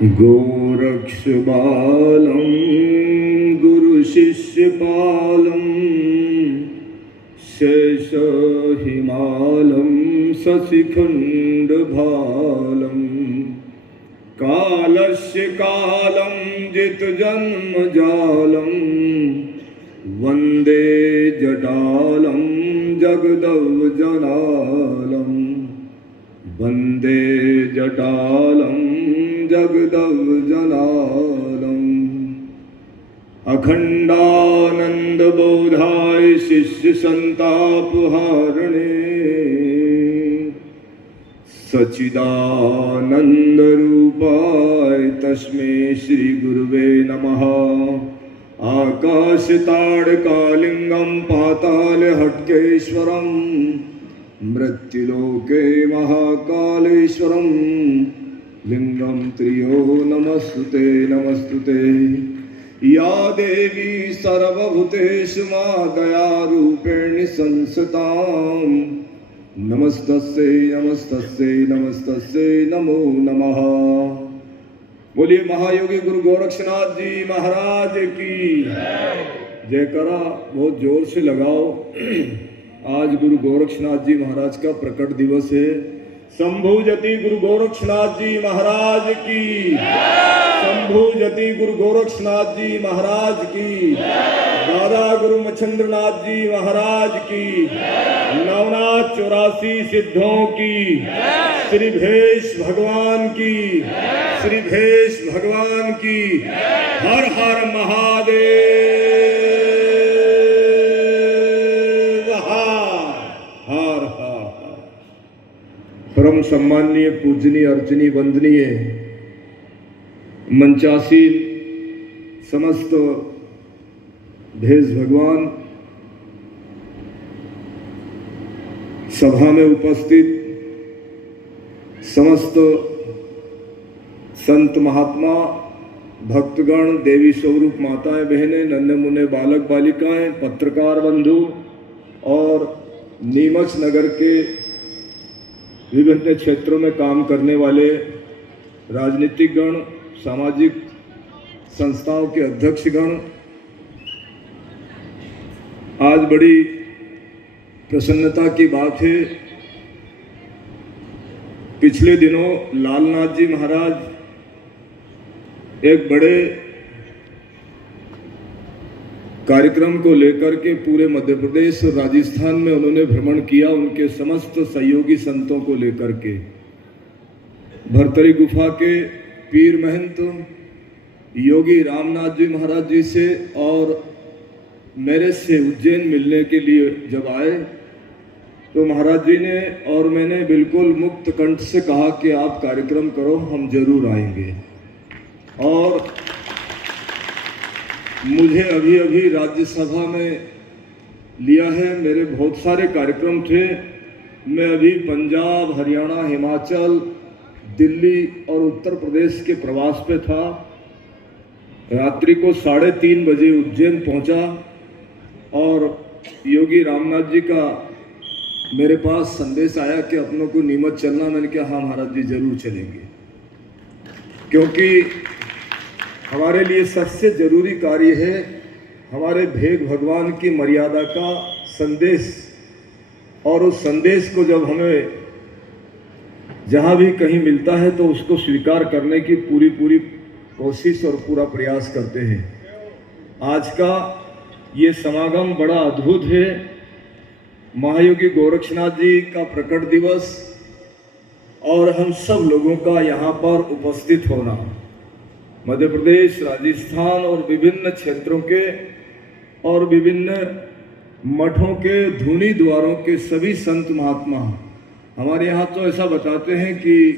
गोरक्षबालं गुरुशिष्यपालं शेषहिमालं शशिखण्डभालं कालस्य कालं जितजन्मजालं वन्दे जटालं जगदवजनालं वन्दे जटालं जगदवजनालम् अखण्डानन्दबोधाय शिष्यसन्तापहारिणे सच्चिदानन्दरूपाय तस्मै श्रीगुरुवे नमः। आकाशताडकालिङ्गं पातालहट्केश्वरं मृत्युलोके महाकालेश्वरं लिंगं त्रियो नमस्तुते नमस्तुते। या देवी सर्वभूतेषु दयारूपेण संस्थितां नमस्तस्यै नमस्तस्यै नमस्तस्यै नमो नमः। बोलिए महायोगी गुरु गोरक्षनाथ जी महाराज की जयकारा बहुत जोर से लगाओ। आज गुरु गोरक्षनाथ जी महाराज का प्रकट दिवस है। शंभु जति गुरु गोरक्षनाथ जी महाराज की, शंभु जति गुरु गोरक्षनाथ जी महाराज की, दादा गुरु मच्छिंद्रनाथ जी महाराज की, नवनाथ 84 सिद्धों की, श्री भेष भगवान की, श्री भेष भगवान की। हर हर महादेव, हर हर। परम सम्माननीय पूजनीय अर्चनीय वंदनीय मंचासीन समस्त भेष भगवान, सभा में उपस्थित समस्त संत महात्मा भक्तगण, देवी स्वरूप माताएं बहनें, नन्हे मुन्ने बालक बालिकाएं, पत्रकार बंधु और नीमच नगर के विभिन्न क्षेत्रों में काम करने वाले राजनीतिक गण, सामाजिक संस्थाओं के अध्यक्षगण, आज बड़ी प्रसन्नता की बात है। पिछले दिनों लालनाथ जी महाराज एक बड़े कार्यक्रम को लेकर के पूरे मध्य प्रदेश और राजस्थान में उन्होंने भ्रमण किया, उनके समस्त सहयोगी संतों को लेकर के। भरतरी गुफा के पीर महंत योगी रामनाथ जी महाराज जी से और मेरे से उज्जैन मिलने के लिए जब आए तो महाराज जी ने और मैंने बिल्कुल मुक्त कंठ से कहा कि आप कार्यक्रम करो, हम जरूर आएंगे। और मुझे अभी अभी राज्यसभा में लिया है, मेरे बहुत सारे कार्यक्रम थे। मैं अभी पंजाब, हरियाणा, हिमाचल, दिल्ली और उत्तर प्रदेश के प्रवास पे था। रात्रि को 3:30 बजे उज्जैन पहुंचा और योगी रामनाथ जी का मेरे पास संदेश आया कि अपनों को नीमच चलना। मैंने कहा हाँ महाराज जी जरूर चलेंगे, क्योंकि हमारे लिए सबसे जरूरी कार्य है हमारे भेग भगवान की मर्यादा का संदेश। और उस संदेश को जब हमें जहाँ भी कहीं मिलता है तो उसको स्वीकार करने की पूरी कोशिश और पूरा प्रयास करते हैं। आज का ये समागम बड़ा अद्भुत है। महायोगी गोरक्षनाथ जी का प्रकट दिवस और हम सब लोगों का यहाँ पर उपस्थित होना, मध्य प्रदेश, राजस्थान और विभिन्न क्षेत्रों के और विभिन्न मठों के धूनी द्वारों के सभी संत महात्मा हमारे यहाँ तो ऐसा बताते हैं कि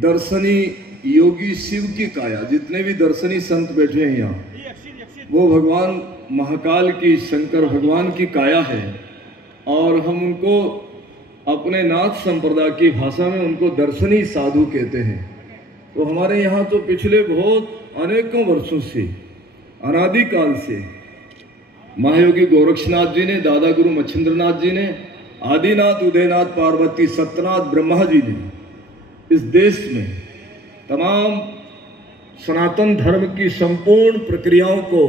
दर्शनी योगी शिव की काया, जितने भी दर्शनी संत बैठे हैं यहाँ, वो भगवान महाकाल की, शंकर भगवान की काया है। और हम उनको अपने नाथ संप्रदाय की भाषा में उनको दर्शनी साधु कहते हैं। तो हमारे यहाँ तो पिछले बहुत अनेकों वर्षों से, अनादिकाल से महायोगी गोरक्षनाथ जी ने, दादा गुरु मच्छिंद्रनाथ जी ने, आदिनाथ, उदयनाथ, पार्वती, सत्यनाथ, ब्रह्मा जी ने इस देश में तमाम सनातन धर्म की संपूर्ण प्रक्रियाओं को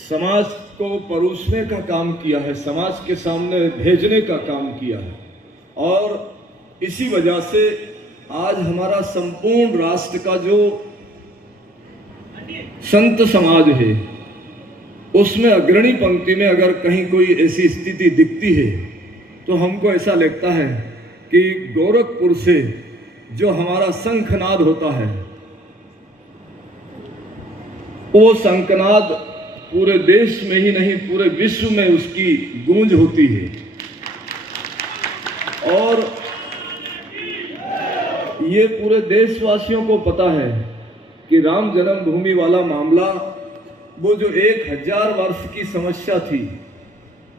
समाज को परोसने का काम किया है, समाज के सामने भेजने का काम किया है। और इसी वजह से आज हमारा संपूर्ण राष्ट्र का जो संत समाज है उसमें अग्रणी पंक्ति में अगर कहीं कोई ऐसी स्थिति दिखती है तो हमको ऐसा लगता है कि गोरखपुर से जो हमारा शंखनाद होता है वो शंखनाद पूरे देश में ही नहीं पूरे विश्व में उसकी गूंज होती है। और ये पूरे देशवासियों को पता है कि राम जन्मभूमि वाला मामला वो जो 1000 वर्ष की समस्या थी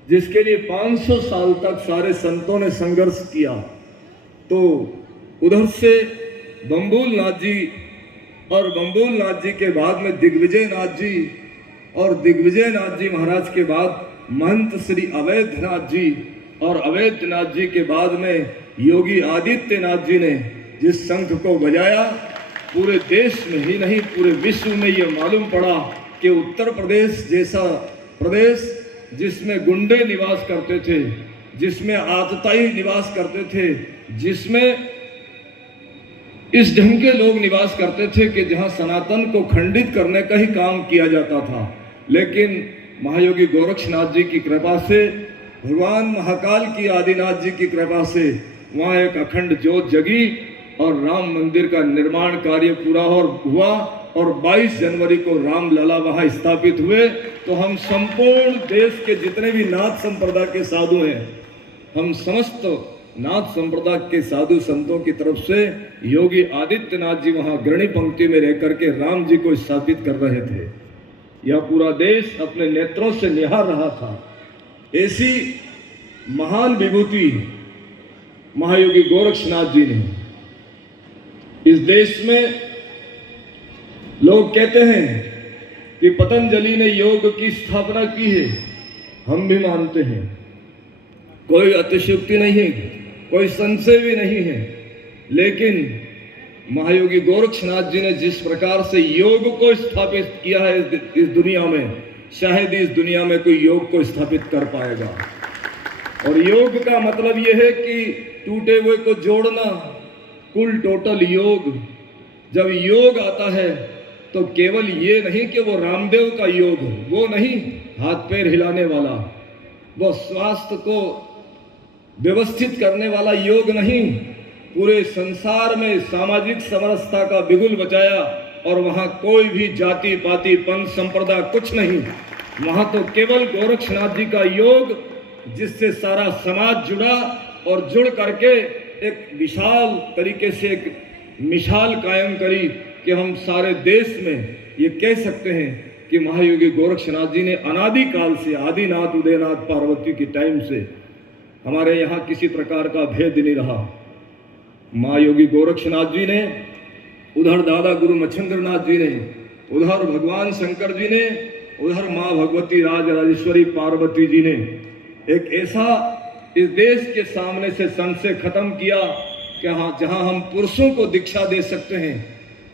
जिसके लिए 500 साल तक सारे संतों ने संघर्ष किया, तो उधर से बम्बूल नाथ जी और बम्बूल नाथ जी के बाद में दिग्विजय नाथ जी और दिग्विजय नाथ जी महाराज के बाद महंत श्री अवैधनाथ जी और अवैधनाथ जी के बाद में योगी आदित्यनाथ जी ने जिस शंख को बजाया, पूरे देश में ही नहीं पूरे विश्व में ये मालूम पड़ा कि उत्तर प्रदेश जैसा प्रदेश जिसमें गुंडे निवास करते थे, जिसमें आतताई निवास करते थे, जिसमें इस ढंग के लोग निवास करते थे कि जहां सनातन को खंडित करने का ही काम किया जाता था, लेकिन महायोगी गोरक्षनाथ जी की कृपा से, भगवान महाकाल की आदिनाथ जी की कृपा से वहाँ एक अखंड ज्योत जगी और राम मंदिर का निर्माण कार्य पूरा हुआ और 22 जनवरी को रामलला वहाँ स्थापित हुए। तो हम संपूर्ण देश के जितने भी नाथ संप्रदाय के साधु हैं, हम समस्त नाथ संप्रदाय के साधु संतों की तरफ से योगी आदित्यनाथ जी वहाँ अग्रणी पंक्ति में रह करके राम जी को स्थापित कर रहे थे। यह पूरा देश अपने नेत्रों से निहार रहा था। ऐसी महान विभूति महायोगी गोरक्षनाथ जी ने इस देश में, लोग कहते हैं कि पतंजलि ने योग की स्थापना की है, हम भी मानते हैं, कोई अतिशयोक्ति नहीं है, कोई संशय भी नहीं है, लेकिन महायोगी गोरक्षनाथ जी ने जिस प्रकार से योग को स्थापित किया है इस दुनिया में, शायद इस दुनिया में कोई योग को स्थापित कर पाएगा। और योग का मतलब यह है कि टूटे हुए को जोड़ना, कुल टोटल योग। जब योग आता है तो केवल ये नहीं कि वो रामदेव का योग हो, वो नहीं हाथ पैर हिलाने वाला, वो स्वास्थ्य को व्यवस्थित करने वाला योग नहीं, पूरे संसार में सामाजिक समरसता का बिगुल बजाया और वहाँ कोई भी जाति पाति पंथ संप्रदाय कुछ नहीं, वहाँ तो केवल गोरक्षनाथ जी का योग जिससे सारा समाज जुड़ा और जुड़ करके एक विशाल तरीके से एक मिसाल कायम करी कि हम सारे देश में ये कह सकते हैं कि महायोगी गोरक्षनाथ जी ने अनादि काल से, आदिनाथ उदयनाथ पार्वती के टाइम से हमारे यहाँ किसी प्रकार का भेद नहीं रहा। महायोगी गोरक्षनाथ जी ने, उधर दादा गुरु मच्छिंद्रनाथ जी ने, उधर भगवान शंकर जी ने, उधर माँ भगवती राजराजेश्वरी पार्वती जी ने एक ऐसा इस देश के सामने से संशय खत्म किया कि हाँ, जहाँ हम पुरुषों को दीक्षा दे सकते हैं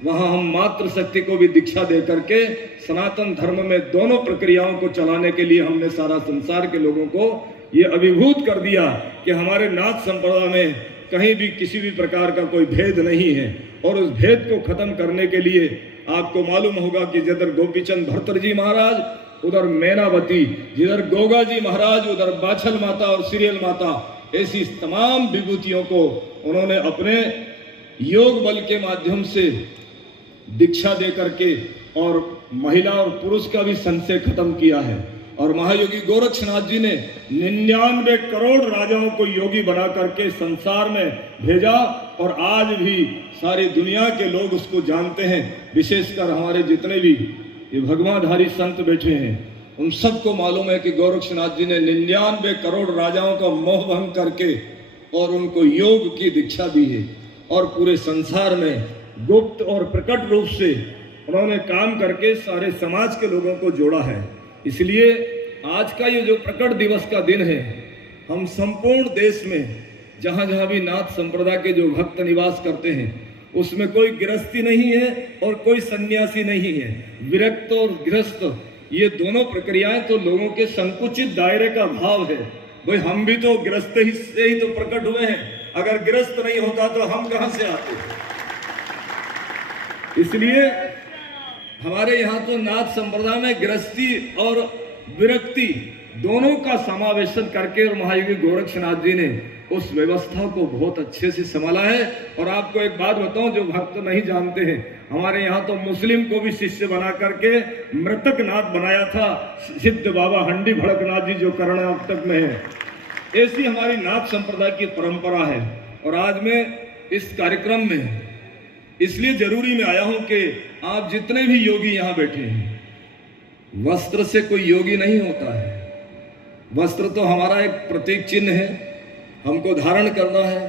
वहाँ हम मातृशक्ति को भी दीक्षा दे करके सनातन धर्म में दोनों प्रक्रियाओं को चलाने के लिए हमने सारा संसार के लोगों को ये अभिभूत कर दिया कि हमारे नाथ संप्रदाय में कहीं भी किसी भी प्रकार का कोई भेद नहीं है। और उस भेद को खत्म करने के लिए आपको मालूम होगा कि जिधर गोपीचंद भर्तर जी महाराज, उधर मैनावती, जिधर गोगा जी महाराज, उधर बाछल माता और सीरियल माता, ऐसी तमाम विभूतियों को उन्होंने अपने योग बल के माध्यम से दीक्षा दे करके और महिला और पुरुष का भी संशय खत्म किया है। और महायोगी गोरक्षनाथ जी ने 99 करोड़ राजाओं को योगी बना करके संसार में भेजा और आज भी सारी दुनिया के लोग उसको जानते हैं। विशेषकर हमारे जितने भी ये भगवाधारी संत बैठे हैं उन सबको मालूम है कि गोरक्षनाथ जी ने 99 करोड़ राजाओं का मोह भंग करके और उनको योग की दीक्षा दी है और पूरे संसार में गुप्त और प्रकट रूप से उन्होंने काम करके सारे समाज के लोगों को जोड़ा है। इसलिए आज का ये जो प्रकट दिवस का दिन है, हम संपूर्ण देश में जहाँ जहाँ भी नाथ संप्रदाय के जो भक्त निवास करते हैं उसमें कोई गृहस्थी नहीं है और कोई सन्यासी नहीं है। विरक्त और गृहस्थ ये दोनों प्रक्रियाएं तो लोगों के संकुचित दायरे का भाव है। भाई हम भी तो गृहस्थ ही से ही तो प्रकट हुए हैं, अगर गृहस्थ नहीं होता तो हम कहां से आते। इसलिए हमारे यहाँ तो नाथ संप्रदाय में गृहस्थी और विरक्ति दोनों का समावेशन करके और महायोगी गोरक्षनाथ जी ने उस व्यवस्था को बहुत अच्छे से संभाला है। और आपको एक बात बताऊं, जो भक्त नहीं जानते हैं, हमारे यहाँ तो मुस्लिम को भी शिष्य बना करके मृतक नाथ बनाया था सिद्ध बाबा हंडी भड़कनाथ जी, जो कर्नाटक में है। ऐसी हमारी नाथ संप्रदाय की परंपरा है। और आज मैं इस कार्यक्रम में इसलिए जरूरी में आया हूं कि आप जितने भी योगी यहाँ बैठे हैं, वस्त्र से कोई योगी नहीं होता है। वस्त्र तो हमारा एक प्रतीक चिन्ह है, हमको धारण करना है।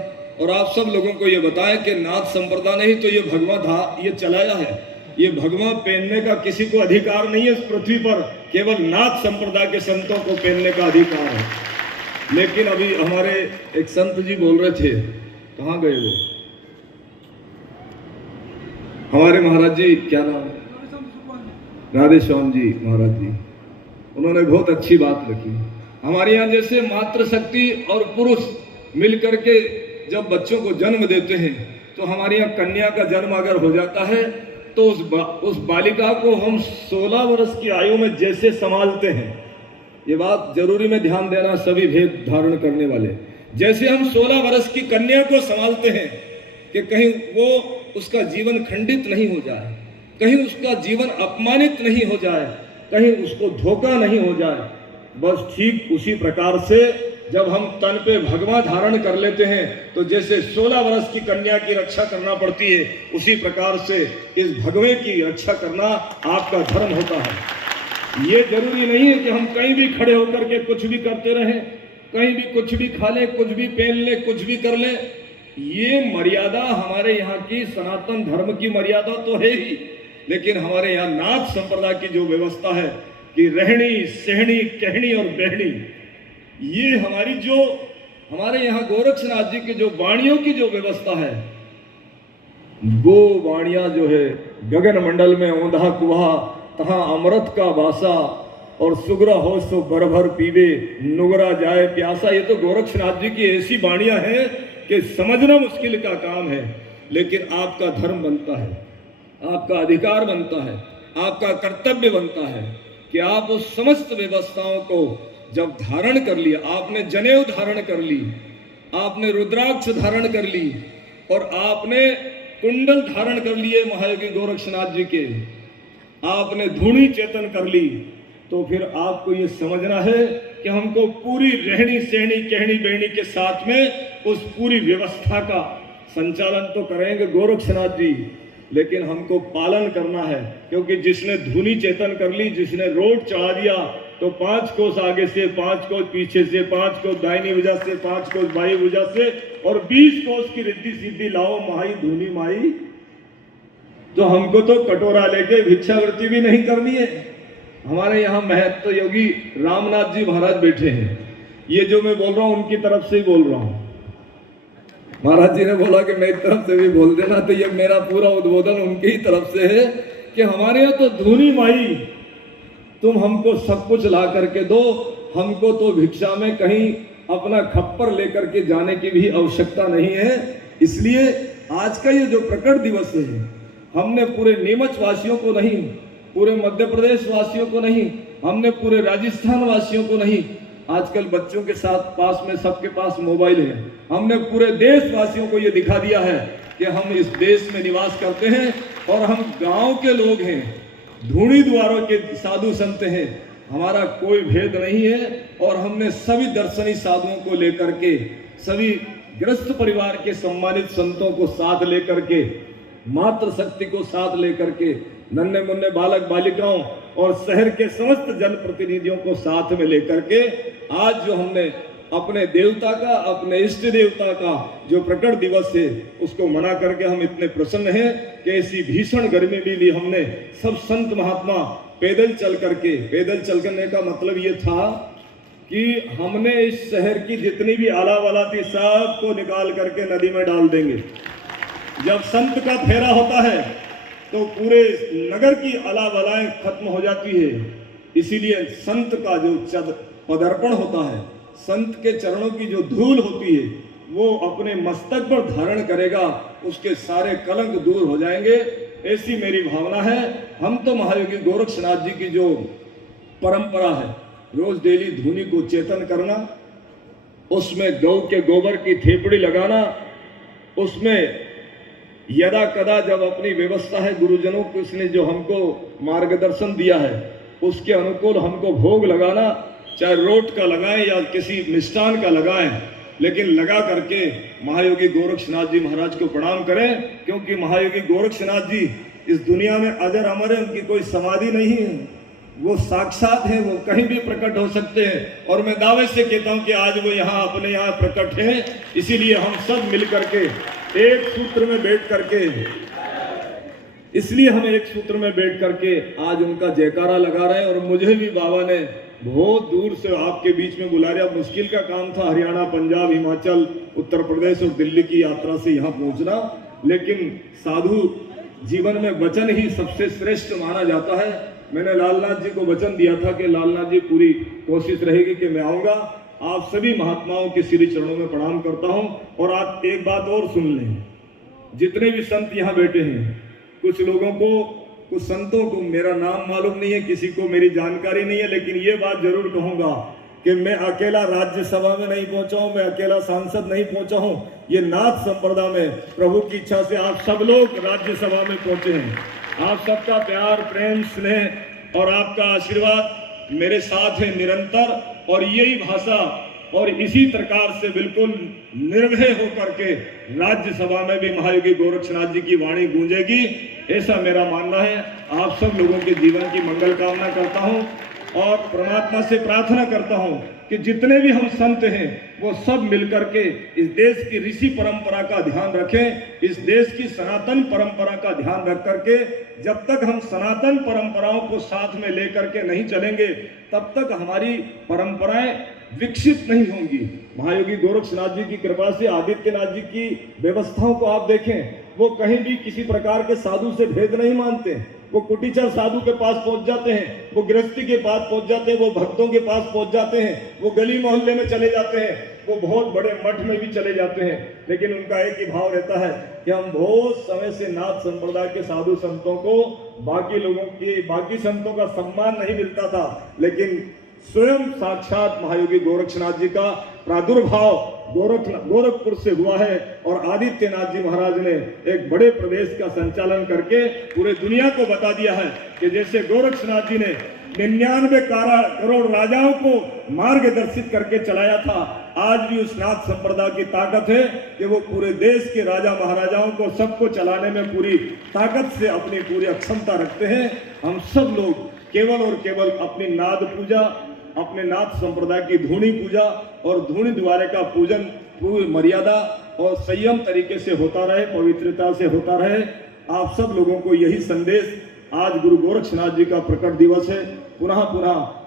और आप सब लोगों को ये बताएं कि नाथ संप्रदाय ने ही तो ये भगवा ये चलाया है। ये भगवा पहनने का किसी को अधिकार नहीं है इस पृथ्वी पर, केवल नाथ संप्रदाय के संतों को पहनने का अधिकार है। लेकिन अभी हमारे एक संत जी बोल रहे थे, कहाँ गए वो हमारे महाराज जी, क्या नाम है, राधे श्याम जी महाराज जी, उन्होंने बहुत अच्छी बात रखी। हमारे यहाँ जैसे मातृशक्ति और पुरुष मिलकर के जब बच्चों को जन्म देते हैं, तो हमारे यहाँ कन्या का जन्म अगर हो जाता है तो उस बालिका को हम 16 वर्ष की आयु में जैसे संभालते हैं, ये बात जरूरी में ध्यान देना सभी भेद धारण करने वाले, जैसे हम 16 वर्ष की कन्या को संभालते हैं कि कहीं वो उसका जीवन खंडित नहीं हो जाए, कहीं उसका जीवन अपमानित नहीं हो जाए, कहीं उसको धोखा नहीं हो जाए, बस ठीक उसी प्रकार से जब हम तन पे भगवा धारण कर लेते हैं तो जैसे 16 वर्ष की कन्या की रक्षा करना पड़ती है, उसी प्रकार से इस भगवे की रक्षा करना आपका धर्म होता है। ये जरूरी नहीं है कि हम कहीं भी खड़े होकर के कुछ भी करते रहें, कहीं भी कुछ भी खा लें, कुछ भी पहन लें, कुछ भी कर लें। ये मर्यादा हमारे यहाँ की सनातन धर्म की मर्यादा तो है ही, लेकिन हमारे यहाँ नाथ संप्रदाय की जो व्यवस्था है कि रहनी सहनी कहनी और बहनी, ये हमारी जो हमारे यहाँ गोरक्षनाथ जी की जो वाणियों की जो व्यवस्था है, वो वाणियां जो है गगन मंडल में औंधा कुहा तहां अमृत का वासा और सुगरा हो सो भर भर पीवे नुगरा जाए प्यासा। ये तो गोरक्षनाथ जी की ऐसी वाणियां हैं कि समझना मुश्किल का काम है, लेकिन आपका धर्म बनता है, आपका अधिकार बनता है, आपका कर्तव्य बनता है कि आप उस समस्त व्यवस्थाओं को जब धारण कर लिया, आपने जनेऊ धारण कर ली, आपने रुद्राक्ष धारण कर ली और आपने कुंडल धारण कर लिए महायोगी गोरक्षनाथ जी के, आपने धूनी चेतन कर ली, तो फिर आपको ये समझना है कि हमको पूरी रहनी सहनी कहनी बहनी के साथ में उस पूरी व्यवस्था का संचालन तो करेंगे गोरक्षनाथ जी, लेकिन हमको पालन करना है। क्योंकि जिसने धुनी चेतन कर ली, जिसने रोड चढ़ा दिया, तो 5 कोस आगे से, 5 कोस पीछे से, 5 कोस दाहिनी भुजा से, 5 कोस बाई भुजा से और 20 कोस की रिद्धि सिद्धि लाओ माई धुनी माई। तो हमको तो कटोरा लेके भिक्षावृत्ति भी नहीं करनी है। हमारे यहाँ महत्व योगी रामनाथ जी महाराज बैठे हैं, ये जो मैं बोल रहा हूँ उनकी तरफ से ही बोल रहा हूँ। महाराज जी ने बोला कि मेरी तरफ से भी बोल देना, तो ये मेरा पूरा उद्बोधन उनकी ही तरफ से है कि हमारे यहाँ तो धूनी माई, तुम हमको सब कुछ ला करके दो, हमको तो भिक्षा में कहीं अपना खप्पर लेकर के जाने की भी आवश्यकता नहीं है। इसलिए आज का ये जो प्रकट दिवस है, हमने पूरे नीमच वासियों को नहीं, पूरे मध्य प्रदेश वासियों को नहीं, हमने पूरे राजस्थान वासियों को नहीं, आजकल बच्चों के साथ पास में सबके पास मोबाइल है, हमने पूरे देशवासियों को ये दिखा दिया है कि हम इस देश में निवास करते हैं और हम गांव के लोग हैं, धूणी द्वारों के साधु संत हैं, हमारा कोई भेद नहीं है। और हमने सभी दर्शनी साधुओं को लेकर के, सभी गृहस्थ परिवार के सम्मानित संतों को साथ लेकर के, मातृशक्ति को साथ लेकर के, नन्हे मुन्ने बालक बालिकाओं और शहर के समस्त जनप्रतिनिधियों को साथ में लेकर के आज जो हमने अपने देवता का, अपने इष्ट देवता का जो प्रकट दिवस है, उसको मना करके हम इतने प्रसन्न हैं कि ऐसी भीषण गर्मी में भी हमने सब संत महात्मा पैदल चल करने का मतलब ये था कि हमने इस शहर की जितनी भी आला वाला थी सबको निकाल करके नदी में डाल देंगे। जब संत का फेरा होता है तो पूरे नगर की अला बलाएं खत्म हो जाती है। इसीलिए संत का जो पदार्पण होता है, संत के चरणों की जो धूल होती है, वो अपने मस्तक पर धारण करेगा, उसके सारे कलंक दूर हो जाएंगे। ऐसी मेरी भावना है। हम तो महायोगी गोरक्षनाथ जी की जो परंपरा है, रोज डेली धुनी को चेतन करना, उसमें गौ के गोबर की थेपड़ी लगाना, उसमें यदा कदा जब अपनी व्यवस्था है, गुरुजनों को उसने जो हमको मार्गदर्शन दिया है उसके अनुकूल हमको भोग लगाना, चाहे रोट का लगाएं या किसी मिष्ठान का लगाएं, लेकिन लगा करके महायोगी गोरक्षनाथ जी महाराज को प्रणाम करें। क्योंकि महायोगी गोरक्षनाथ जी इस दुनिया में अजर अमर है, उनकी कोई समाधि नहीं है, वो साक्षात है, वो कहीं भी प्रकट हो सकते हैं। और मैं दावे से कहता हूं कि आज वो यहाँ अपने यहाँ प्रकट है। इसीलिए हम सब मिल करके एक सूत्र में बैठ करके, इसलिए हम एक सूत्र में बैठ करके आज उनका जयकारा लगा रहे हैं। और मुझे भी बाबा ने बहुत दूर से आपके बीच में बुला रहा, मुश्किल का काम था हरियाणा, पंजाब, हिमाचल, उत्तर प्रदेश और दिल्ली की यात्रा से यहाँ पहुंचना, लेकिन साधु जीवन में वचन ही सबसे श्रेष्ठ माना जाता है। मैंने लालनाथ जी को वचन दिया था कि लालनाथ जी पूरी कोशिश रहेगी कि मैं आऊंगा। आप सभी महात्माओं के श्री चरणों में प्रणाम करता हूं। और आप एक बात और सुन लें, जितने भी संत यहाँ बैठे हैं, कुछ लोगों को, कुछ संतों को मेरा नाम मालूम नहीं है, किसी को मेरी जानकारी नहीं है, लेकिन ये बात जरूर कहूंगा कि मैं अकेला राज्यसभा में नहीं पहुंचा हूं, मैं अकेला सांसद नहीं पहुंचा हूं। ये नाथ संप्रदाय में प्रभु की इच्छा से आप सब लोग राज्यसभा में पहुंचे हैं। आप सबका प्यार, प्रेम, स्नेह और आपका आशीर्वाद मेरे साथ है निरंतर। और यही भाषा और इसी प्रकार से बिल्कुल निर्भय होकर के राज्यसभा में भी महायोगी गोरक्षनाथ जी की वाणी गूंजेगी, ऐसा मेरा मानना है। आप सब लोगों के जीवन की मंगल कामना करता हूं और परमात्मा से प्रार्थना करता हूं कि जितने भी हम संत हैं वो सब मिलकर के इस देश की ऋषि परंपरा का ध्यान रखें, इस देश की सनातन परंपरा का ध्यान रख करके जब तक हम सनातन परंपराओं को साथ में लेकर के नहीं चलेंगे तब तक हमारी परंपराएं विकसित नहीं होंगी। महायोगी गोरक्षनाथ जी की कृपा से आदित्यनाथ जी की व्यवस्थाओं को आप देखें, वो कहीं भी किसी प्रकार के साधु से भेद नहीं मानते। वो कुटीचर साधु के पास पहुंच जाते हैं, वो गृहस्थी के पास पहुंच जाते हैं, वो भक्तों के पास पहुंच जाते हैं, वो गली मोहल्ले में चले जाते हैं, वो बहुत बड़े मठ में भी चले जाते हैं। लेकिन उनका एक ही भाव रहता है कि हम बहुत समय से नाथ संप्रदाय के साधु संतों को, बाकी संतों का सम्मान नहीं मिलता था, लेकिन स्वयं साक्षात महायोगी गोरक्षनाथ जी का प्रादुर्भाव गोरखपुर से हुआ है। और आदित्यनाथ जी महाराज ने एक बड़े प्रदेश का संचालन करके पूरे दुनिया को बता दिया है कि जैसे गोरक्षनाथ जी ने 99 करोड़ राजाओं को मार्गदर्शित करके चलाया था, आज भी उस नाथ संप्रदाय की ताकत है कि वो पूरे देश के राजा महाराजाओं को सबको चलाने में पूरी ताकत से अपनी पूरी अक्षमता रखते हैं। हम सब लोग केवल और केवल अपनी नाद पूजा, अपने नाथ संप्रदाय की धूनी पूजा और धूनी द्वारे का पूजन पूरी मर्यादा और संयम तरीके से होता रहे, पवित्रता से होता रहे। आप सब लोगों को यही संदेश, आज गुरु गोरक्षनाथ जी का प्रकट दिवस है, पुनः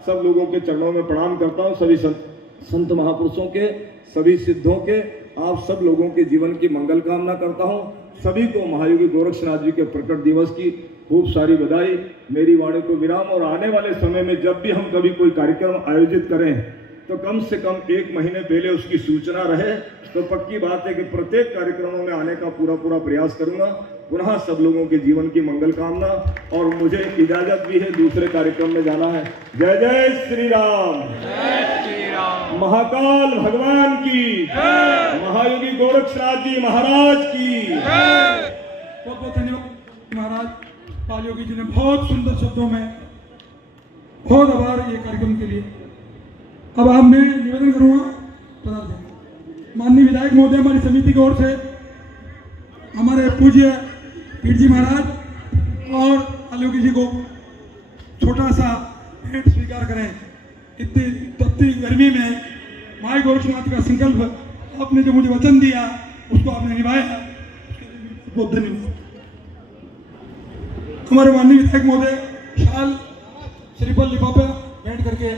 सब लोगों के चरणों में प्रणाम करता हूँ, सभी संत महापुरुषों के, सभी सिद्धों के, आप सब लोगों के जीवन की मंगल कामना करता हूँ। सभी को महायोगी गोरक्षनाथ जी के प्रकट दिवस की खूब सारी बधाई। मेरी वाणी को विराम। और आने वाले समय में जब भी हम कभी कोई कार्यक्रम आयोजित करें तो कम से कम 1 महीने पहले उसकी सूचना रहे, तो पक्की बात है कि प्रत्येक कार्यक्रमों में आने का पूरा प्रयास करूंगा। पुनः सब लोगों के जीवन की मंगल कामना। और मुझे इजाजत भी है, दूसरे कार्यक्रम में जाना है। जय जय श्री राम, जय श्री राम। महाकाल भगवान की, महायोगी गोरक्षनाथ जी महाराज की। बहुत बहुत धन्यवाद महाराज पाल योगी जी ने बहुत सुंदर शब्दों में, बहुत आभार ये कार्यक्रम के लिए। अब आप मैं निवेदन करूंगा प्रधान जी, माननीय विधायक महोदय, हमारी समिति की ओर से हमारे पूज्य पीर जी महाराज और पाल योगी जी को छोटा सा भेंट स्वीकार करें। इतनी तपती गर्मी में माई गोरक्षनाथ का संकल्प आपने जो मुझे वचन दिया उसको आपने निभाया, बहुत धन्यवाद। हमारे माननीय विधायक महोदय शाल श्रीफल लिफाफा भेंट करके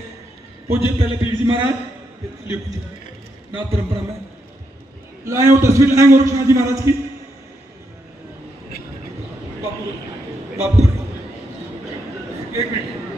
पूज्य पहले पीर जी महाराज नाथ परंपरा में लाए और तस्वीर लाए गोरक्षनाथ जी महाराज की। बापू एक मिनट